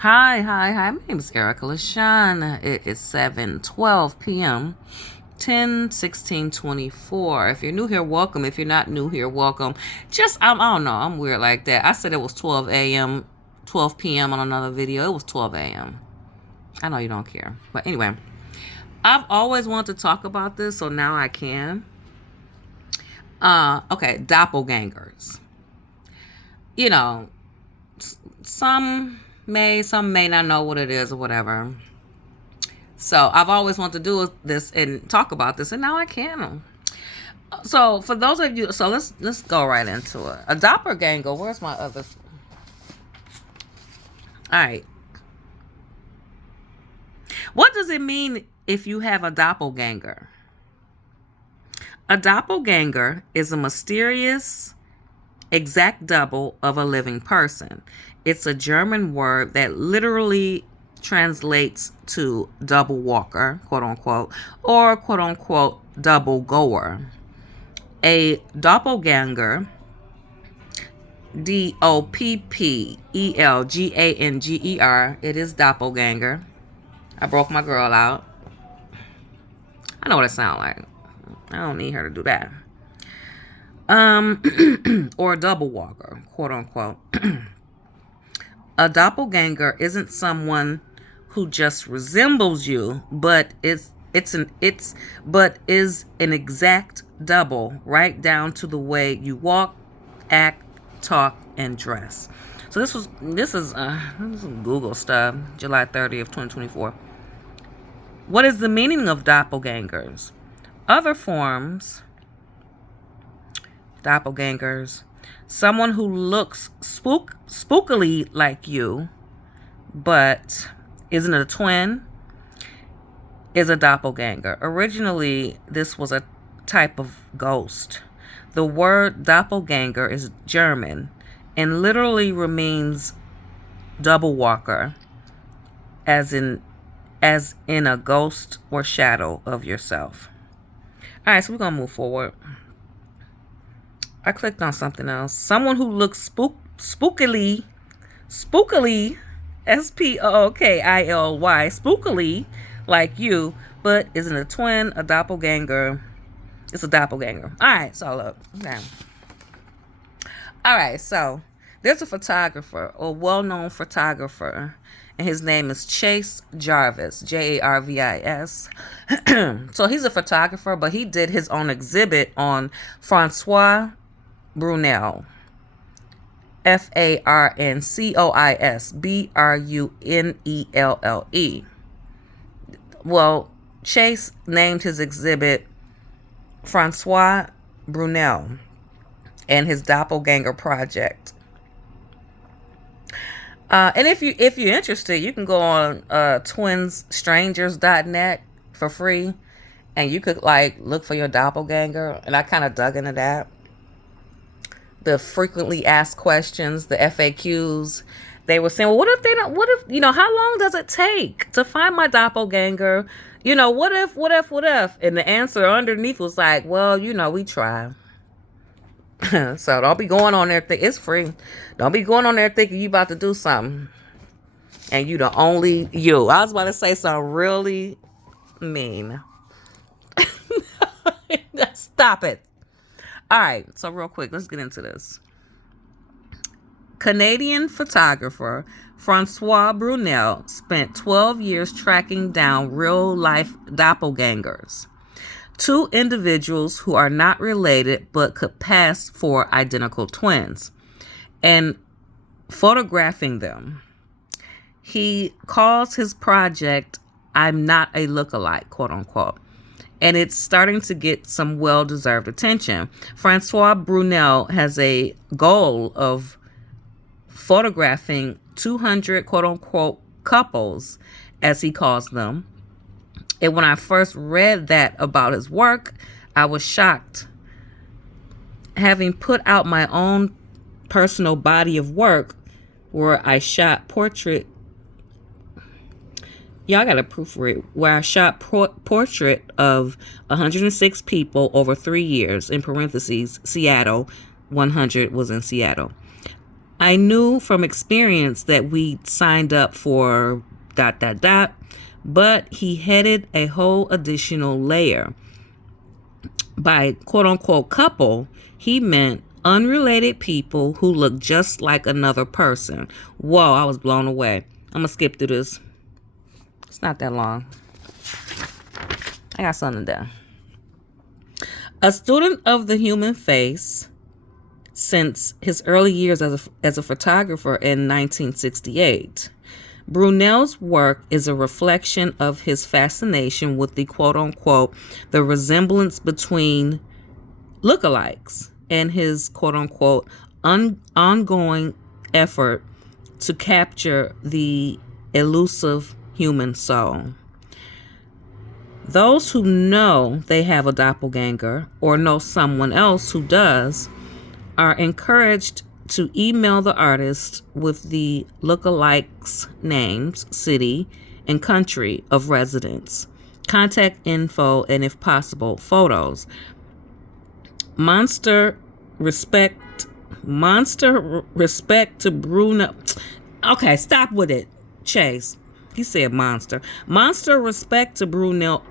Hi. My name is Erica LaShawn. It is 7:12 p.m. 10/16/24. If you're new here, welcome. If you're not new here, welcome. I don't know. I'm weird like that. I said it was 12 a.m., 12 p.m. on another video. It was 12 a.m. I know you don't care. But anyway, I've always wanted to talk about this, so now I can. Okay, doppelgangers. You know, some may not know what it is or whatever. So I've always wanted to do this and talk about this, and now I can. So for those of you, so let's go right into it. A doppelganger. Where's my other? All right. What does it mean if you have a doppelganger? A doppelganger is a mysterious exact double of a living person. It's a German word that literally translates to double walker, quote unquote, or quote unquote double goer. A doppelganger, Doppelganger, it is doppelganger. I broke my girl out. I know what it sounds like. I don't need her to do that. Or a double walker, quote unquote. A doppelganger isn't someone who just resembles you, but is an exact double, right down to the way you walk, act, talk, and dress. So this is Google stuff, July 30th, 2024. What is the meaning of doppelgangers? Other forms, doppelgangers, someone who looks spookily like you, but isn't a twin, is a doppelganger. Originally, this was a type of ghost. The word doppelganger is German and literally means double walker, as in a ghost or shadow of yourself. All right, so we're going to move forward. I clicked on something else. Someone who looks spookily, spookily, spookily like you, but isn't a twin, a doppelganger. It's a doppelganger. All right, so look. Okay. All right, so there's a photographer, a well-known photographer, and his name is Chase Jarvis, Jarvis. So he's a photographer, but he did his own exhibit on Francois Brunel, Francois Brunelle. Well, Chase named his exhibit Francois Brunel and his Doppelganger Project. And if you're interested, you can go on twinsstrangers.net for free, and you could look for your doppelganger. And I kind of dug into that. The frequently asked questions, the FAQs, they were saying, well, what if, how long does it take to find my doppelganger? What if? And the answer underneath was like, well, we try. So don't be going on there it's free. Don't be going on there thinking you about to do something and you the only you. I was about to say something really mean. Stop it. All right, so real quick, let's get into this. Canadian photographer Francois Brunel spent 12 years tracking down real-life doppelgangers, two individuals who are not related but could pass for identical twins, and photographing them. He calls his project "I'm Not a Lookalike," quote unquote, and it's starting to get some well-deserved attention. Francois Brunel has a goal of photographing 200 quote unquote couples, as he calls them. And when I first read that about his work, I was shocked. Having put out my own personal body of work where I shot portrait, y'all got to proofread, where I shot portrait of 106 people over 3 years, in parentheses, Seattle, 100 was in Seattle. I knew from experience that we signed up for ... but he headed a whole additional layer. By quote unquote couple, he meant unrelated people who look just like another person. Whoa, I was blown away. I'm going to skip through this. It's not that long. I got something there. A student of the human face since his early years as a photographer in 1968. Brunel's work is a reflection of his fascination with the quote-unquote the resemblance between lookalikes and his quote-unquote ongoing effort to capture the elusive human soul. Those who know they have a doppelganger or know someone else who does are encouraged to email the artist with the lookalikes' names, city, and country of residence, contact info, and if possible, photos. Monster respect to Bruno. Okay, stop with it, Chase. He said monster. Monster respect to Brunel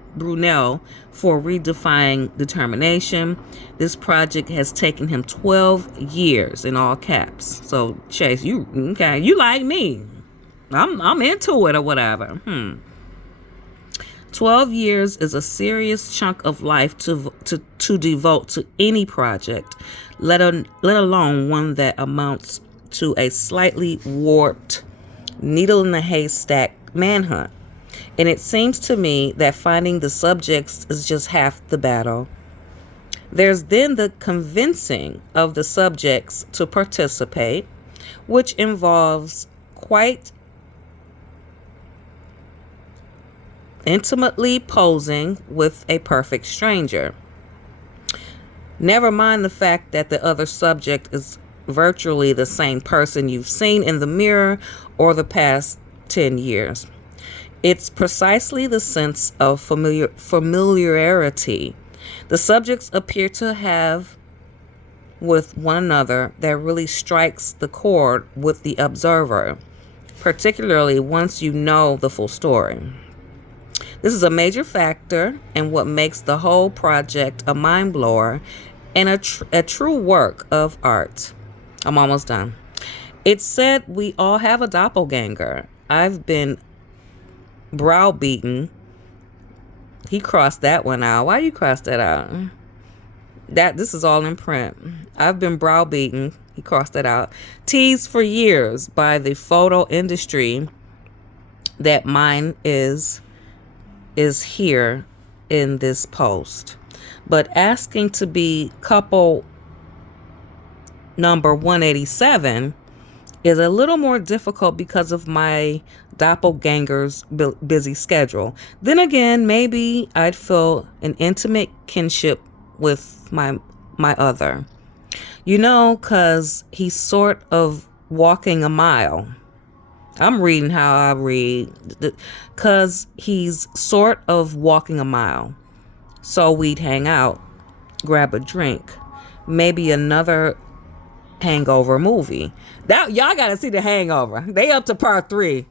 for redefining determination. This project has taken him 12 years in all caps. So Chase, you like me. I'm into it or whatever. 12 years is a serious chunk of life to devote to any project, let alone one that amounts to a slightly warped needle in a haystack manhunt. And it seems to me that finding the subjects is just half the battle. There's then the convincing of the subjects to participate, which involves quite intimately posing with a perfect stranger. Never mind the fact that the other subject is virtually the same person you've seen in the mirror or the past 10 years. It's precisely the sense of familiarity the subjects appear to have with one another that really strikes the chord with the observer, particularly once you know the full story. This is a major factor in what makes the whole project a mind blower and a true work of art. I'm almost done. It's said we all have a doppelganger. I've been browbeaten. He crossed that one out. Why you cross that out? This is all in print. I've been browbeaten. He crossed that out. Teased for years by the photo industry that mine is here in this post. But asking to be couple number 187 is a little more difficult because of my doppelganger's busy schedule. Then again, maybe I'd feel an intimate kinship with my other. Because he's sort of walking a mile. I'm reading how I read. Because he's sort of walking a mile. So we'd hang out, grab a drink, maybe another hangover movie. That y'all gotta see The Hangover. They up to part 3.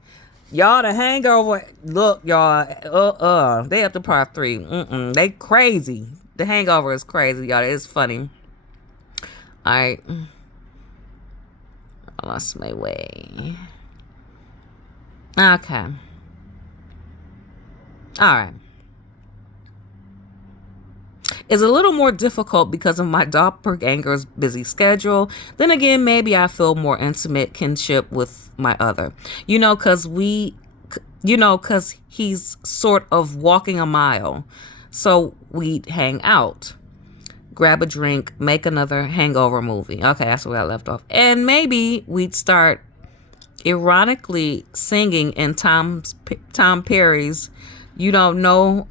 Y'all, The Hangover. Look, y'all. They up to part 3. They crazy. The Hangover is crazy, y'all. It's funny. All right. I lost my way. Okay. All right. Is a little more difficult because of my doppelganger's busy schedule. Then again, maybe I feel more intimate kinship with my other. Because he's sort of walking a mile. So we'd hang out, grab a drink, make another hangover movie. Okay, that's where I left off. And maybe we'd start ironically singing in Tom Perry's You Don't Know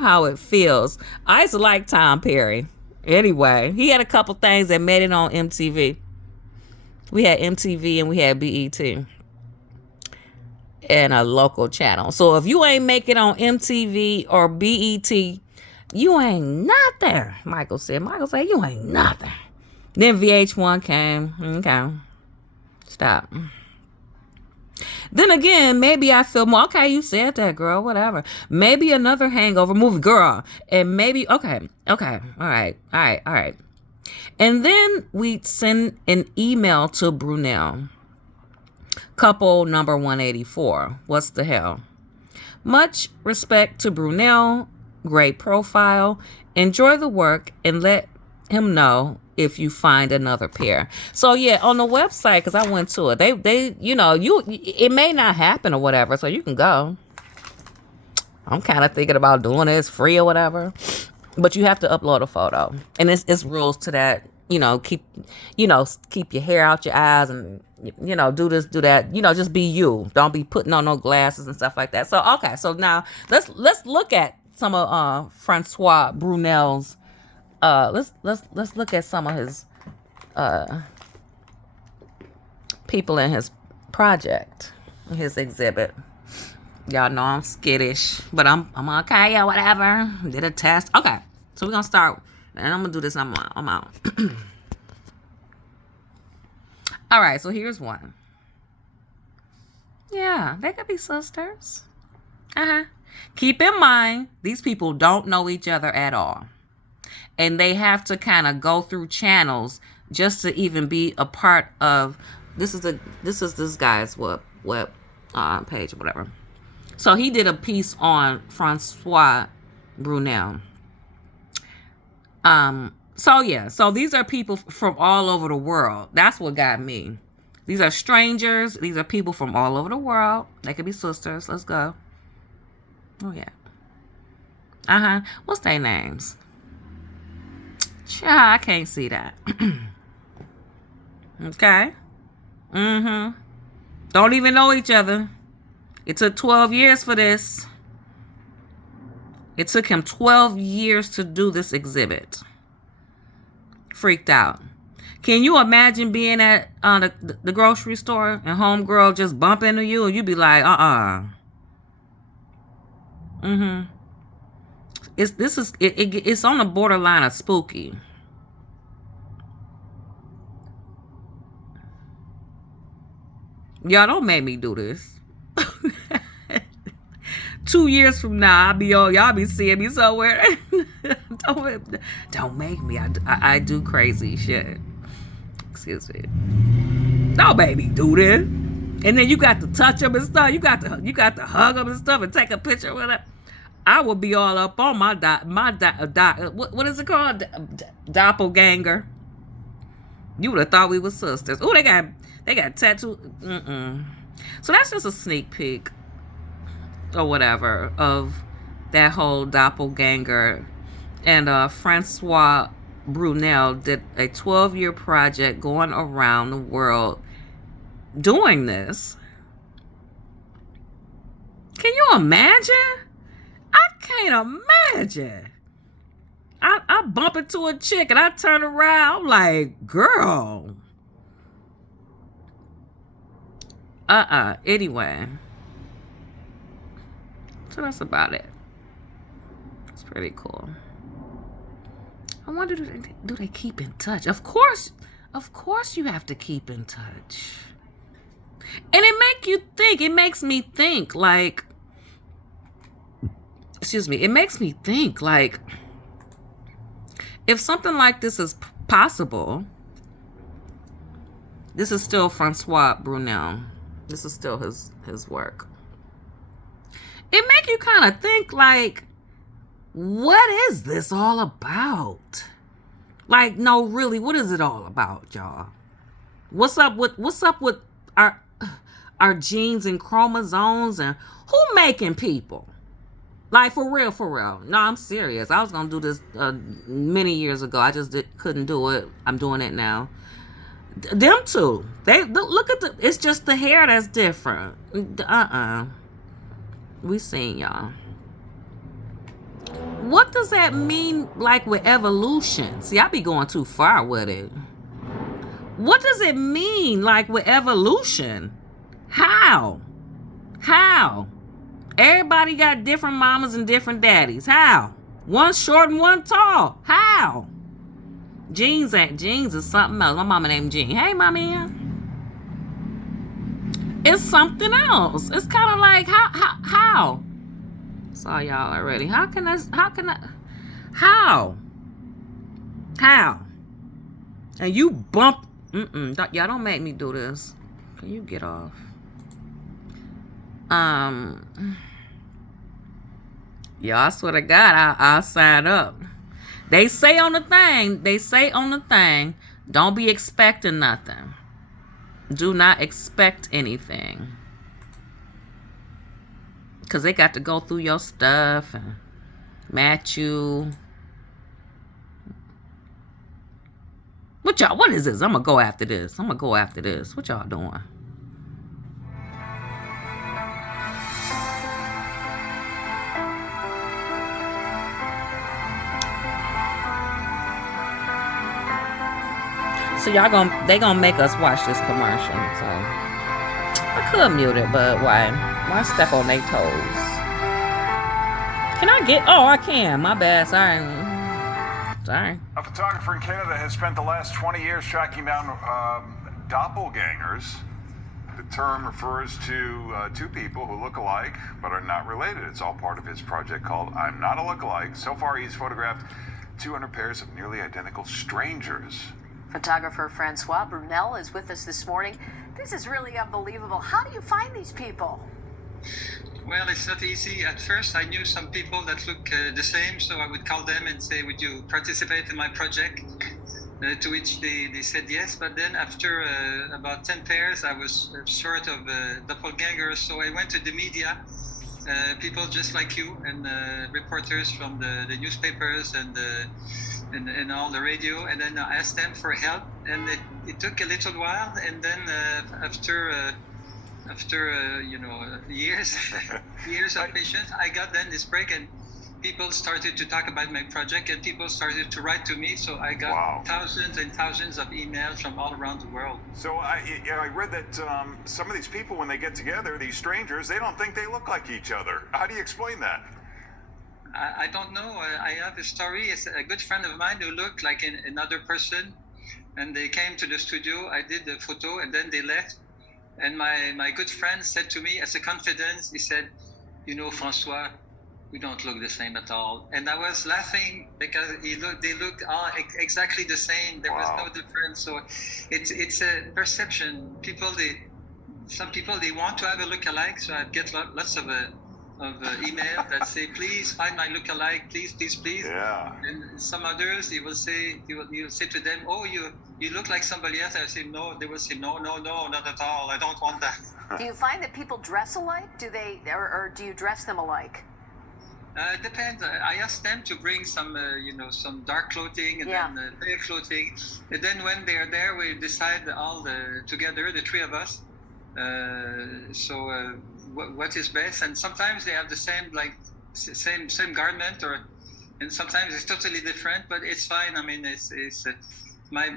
How It Feels. I used to like Tom Perry. Anyway, he had a couple things that made it on MTV. We had MTV and we had BET. And a local channel. So if you ain't make it on MTV or BET, you ain't nothing. Michael said, you ain't nothing. Then VH1 came. Okay. Stop. Then again, maybe I feel more, okay, you said that, girl, whatever. Maybe another hangover movie, girl. And maybe, okay, all right. And then we send an email to Brunel. Couple number 184. What's the hell? Much respect to Brunel. Great profile. Enjoy the work and let him know if you find another pair. So yeah, on the website, because I went to it, they it may not happen or whatever, so you can go. I'm kind of thinking about doing it. It's free or whatever, but you have to upload a photo, and it's rules to that. Keep your hair out your eyes, and do this, do that. Just be you. Don't be putting on no glasses and stuff like that. So okay, so now let's look at some of Francois Brunel's. Let's look at some of his people in his project, his exhibit. Y'all know I'm skittish, but I'm okay. Yeah, whatever. Did a test. Okay, so we're gonna start, and I'm gonna do this. I'm out. All right, so here's one. Yeah, they could be sisters. Keep in mind, these people don't know each other at all. And they have to kind of go through channels just to even be a part of this is this guy's web page or whatever. So he did a piece on Francois Brunel. So these are people from all over the world. That's what got me. These are strangers. These are people from all over the world. They could be sisters. Let's go. Oh yeah. What's their names? I can't see that. Okay. Don't even know each other. It took 12 years for this. It took him 12 years to do this exhibit. Freaked out. Can you imagine being at the grocery store and homegirl just bump into you and you be like, It's on the borderline of spooky. Y'all don't make me do this. 2 years from now, y'all be seeing me somewhere. Don't make me. I do crazy shit. Excuse me. Don't make me do this. And then you got to touch them and stuff. You got to hug them and stuff and take a picture with them. I would be all up on my what is it called? Doppelganger. You would have thought we were sisters. Oh, they got tattoo. So that's just a sneak peek or whatever of that whole doppelganger. And Francois Brunel did a 12-year project going around the world doing this. Can you imagine? I can't imagine. I bump into a chick and I turn around. I'm like, girl. Anyway. So that's about it. It's pretty cool. I wonder, do they keep in touch? Of course you have to keep in touch. And it makes me think like, it makes me think like, if something like this is possible, this is still Francois Brunel. This is still his work. It make you kind of think like, what is this all about? Like, no, really, what is it all about, y'all? What's up with our genes and chromosomes, and who making people? Like, for real. No, I'm serious. I was going to do this many years ago. I just couldn't do it. I'm doing it now. Them two. They look at it's just the hair that's different. We seen y'all. What does that mean, like, with evolution? See, I be going too far with it. What does it mean, like, with evolution? How? Everybody got different mamas and different daddies. How? One short and one tall. How? Jeans is something else. My mama named Jean. Hey, my man. It's something else. It's kind of like how? Saw y'all already. How? How? And you bump. Y'all don't make me do this. Can you get off? Y'all, I swear to God, I'll sign up. They say on the thing, don't be expecting nothing. Do not expect anything. Because they got to go through your stuff and match you. What is this? I'm going to go after this. What y'all doing? So they gonna make us watch this commercial. So I could mute it, but why? Why step on their toes? Can I get? Oh, I can. My bad. Sorry. A photographer in Canada has spent the last 20 years tracking down doppelgangers. The term refers to two people who look alike but are not related. It's all part of his project called I'm Not a Lookalike. So far, he's photographed 200 pairs of nearly identical strangers. Photographer Francois Brunel is with us this morning. This is really unbelievable. How do you find these people? Well, it's not easy. At first, I knew some people that look the same, so I would call them and say, would you participate in my project? To which they said yes, but then after about 10 pairs, I was sort of doppelgangers, so I went to the media, people just like you, and reporters from the newspapers and all the radio, and then I asked them for help, and it took a little while, and then after years of patience, I got then this break, and people started to talk about my project, and people started to write to me, so I got thousands and thousands of emails from all around the world. So I read that some of these people, when they get together, these strangers, they don't think they look like each other. How do you explain that? I don't know. I have a story. It's a good friend of mine who looked like another person, and they came to the studio. I did the photo, and then they left. And my good friend said to me, as a confidence, he said, Francois, we don't look the same at all. And I was laughing because they look all exactly the same. There was no difference. So it's a perception. Some people, they want to have a look-alike. So I get lots of email that say, please find my look-alike, please. Yeah. And some others, you will say to them, oh, you look like somebody else. I say no. They will say no, not at all. I don't want that. Do you find that people dress alike? Do they, or do you dress them alike? It depends. I asked them to bring some dark clothing and then pale clothing. And then when they are there, we decide all together, the three of us. What is best? And sometimes they have the same garment, and sometimes it's totally different. But it's fine. I mean, it's my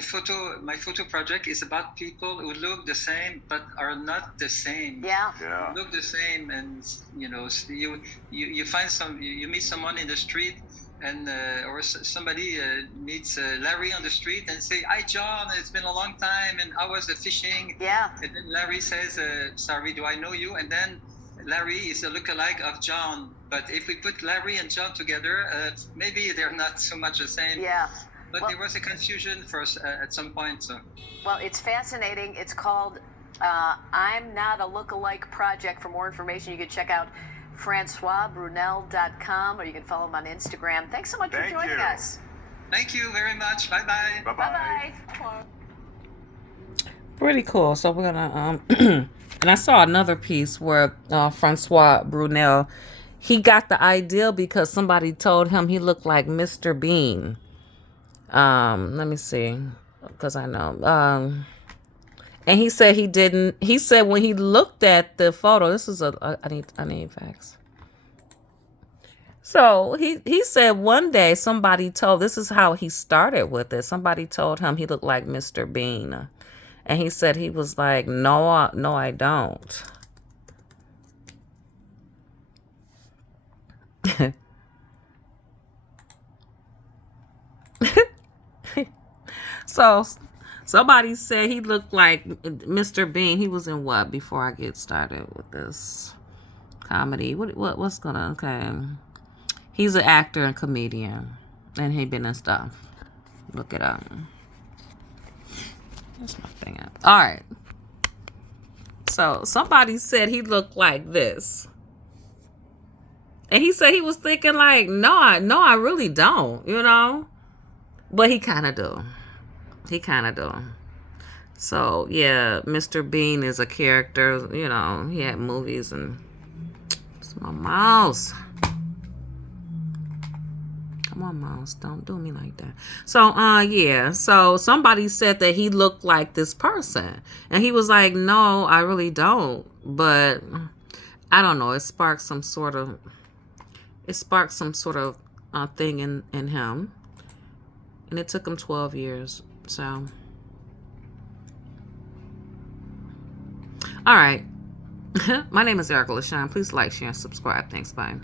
photo project is about people who look the same but are not the same. Yeah. Look the same, and you find you meet someone in the street, and or somebody meets Larry on the street and say, "Hi, John. It's been a long time, and how was the fishing?" Yeah. And then Larry says, "Sorry, do I know you?" And then Larry is a lookalike of John. But if we put Larry and John together, maybe they're not so much the same. Yeah. But there was a confusion for us at some point. So. Well, it's fascinating. It's called I'm Not a Lookalike Project. For more information, you can check out FrancoisBrunel.com, or you can follow him on Instagram. Thanks so much for joining us. Thank you very much. Bye-bye. Bye-bye. Bye-bye. Pretty cool. So we're gonna and I saw another piece where Francois Brunel, he got the idea because somebody told him he looked like Mr. Bean. Let me see, because I know. And he said he didn't. He said when he looked at the photo, this is I need facts. So he said one day somebody told, this is how he started with it. Somebody told him he looked like Mr. Bean, and he said he was like, no, I don't. So somebody said he looked like Mr. Bean. He was in what before I get started with this comedy? What's gonna okay? He's an actor and comedian, and he been in stuff. Look it up. That's my thing up. All right. So somebody said he looked like this. And he said he was thinking like, no, I really don't, you know? But he kind of do. He kind of do. So, yeah, Mr. Bean is a character, you know, he had movies and... It's my mouse. Come on, mouse. Don't do me like that. So, yeah. So, somebody said that he looked like this person. And he was like, no, I really don't. But, I don't know. It sparked some sort of thing in him. And it took him 12 years. So, all right. My name is Erica LaShawn. Please like, share, and subscribe. Thanks. Bye.